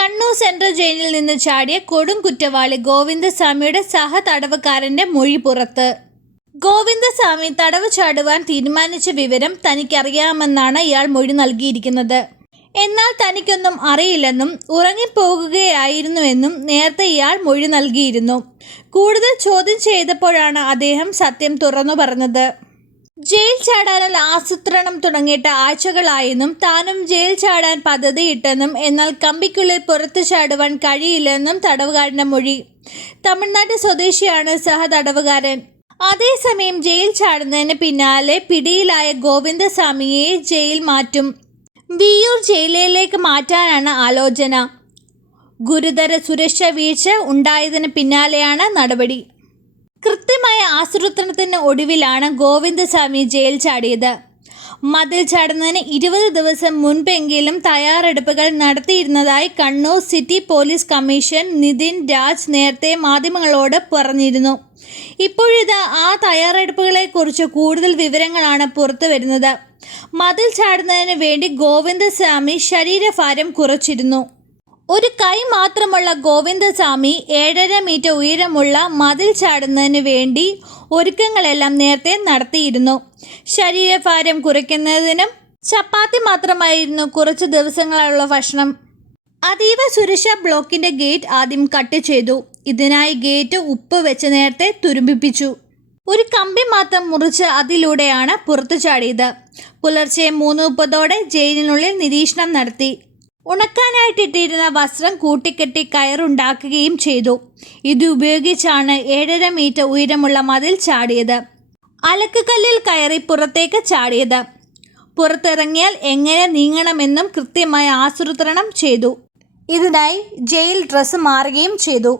Kannur central ജയിലിൽ നിന്ന് ചാടിയ കൊടും കുറ്റവാളി ഗോവിന്ദസ്വാമിയുടെ സഹ തടവുകാരന്റെ മൊഴി പുറത്ത്. ഗോവിന്ദസ്വാമി തടവ് ചാടുവാൻ തീരുമാനിച്ച വിവരം തനിക്കറിയാമെന്നാണ് ഇയാൾ മൊഴി നൽകിയിരിക്കുന്നത്. എന്നാൽ തനിക്കൊന്നും അറിയില്ലെന്നും ഉറങ്ങിപ്പോകുകയായിരുന്നുവെന്നും നേരത്തെ ഇയാൾ മൊഴി നൽകിയിരുന്നു. കൂടുതൽ ചോദ്യം ചെയ്തപ്പോഴാണ് അദ്ദേഹം സത്യം തുറന്നു പറഞ്ഞത്. ജയിൽ ചാടാനുള്ള ആസൂത്രണം തുടങ്ങിയിട്ട് ആഴ്ചകളായെന്നും താനും ജയിൽ ചാടാൻ പദ്ധതിയിട്ടെന്നും എന്നാൽ കമ്പിക്കുള്ളിൽ പുറത്തു ചാടുവാൻ കഴിയില്ലെന്നും തടവുകാരൻ്റെ മൊഴി. തമിഴ്നാട് സ്വദേശിയാണ് സഹ തടവുകാരൻ. അതേസമയം ജയിൽ ചാടുന്നതിന് പിന്നാലെ പിടിയിലായ ഗോവിന്ദസ്വാമിയെ ജയിൽ മാറ്റും. വിയ്യൂർ ജയിലിലേക്ക് മാറ്റാനാണ് ആലോചന. ഗുരുതര സുരക്ഷാ വീഴ്ച ഉണ്ടായതിന് പിന്നാലെയാണ് നടപടി. കൃത്യമായ ആസൂത്രണത്തിന് ഒടുവിലാണ് ഗോവിന്ദസ്വാമി ജയിൽ ചാടിയത്. മതിൽ ചാടുന്നതിന് 20 ദിവസം മുൻപെങ്കിലും തയ്യാറെടുപ്പുകൾ നടത്തിയിരുന്നതായി Kannur city police commissioner Nithin Raj നേരത്തെ മാധ്യമങ്ങളോട് പറഞ്ഞിരുന്നു. ഇപ്പോഴിതാ ആ തയ്യാറെടുപ്പുകളെക്കുറിച്ച് കൂടുതൽ വിവരങ്ങളാണ് പുറത്തു വരുന്നത്. മതിൽ ചാടുന്നതിന് വേണ്ടി ഗോവിന്ദസ്വാമി ശരീരഭാരം കുറച്ചിരുന്നു. ഒരു കൈ മാത്രമുള്ള ഗോവിന്ദസ്വാമി 7.5 മീറ്റർ ഉയരമുള്ള മതിൽ ചാടുന്നതിന് വേണ്ടി ഒരുക്കങ്ങളെല്ലാം നേരത്തെ നടത്തിയിരുന്നു. ശരീരഭാരം കുറയ്ക്കുന്നതിനും ചപ്പാത്തി മാത്രമായിരുന്നു കുറച്ച് ദിവസങ്ങളുള്ള ഭക്ഷണം. അതീവ സുരക്ഷാ ബ്ലോക്കിൻ്റെ ഗേറ്റ് ആദ്യം കട്ട് ചെയ്തു. ഇതിനായി ഗേറ്റ് ഉപ്പ് വെച്ച് നേരത്തെ തുരുമ്പിപ്പിച്ചു. ഒരു കമ്പി മാത്രം മുറിച്ച് അതിലൂടെയാണ് പുറത്തു ചാടിയത്. പുലർച്ചെ 3:30 ജയിലിനുള്ളിൽ നിരീക്ഷണം നടത്തി. ഉണക്കാനായിട്ടിട്ടിരുന്ന വസ്ത്രം കൂട്ടിക്കെട്ടി കയറുണ്ടാക്കുകയും ചെയ്തു. ഇത് ഉപയോഗിച്ചാണ് 7.5 മീറ്റർ ഉയരമുള്ള മതിൽ ചാടിയത്. അലക്കുകല്ലിൽ കയറി പുറത്തേക്ക് ചാടിയത്. പുറത്തിറങ്ങിയാൽ എങ്ങനെ നീങ്ങണമെന്നും കൃത്യമായ ആസൂത്രണം ചെയ്തു. ഇതിനായി ജയിൽ ഡ്രസ്സ് മാറുകയും ചെയ്തു.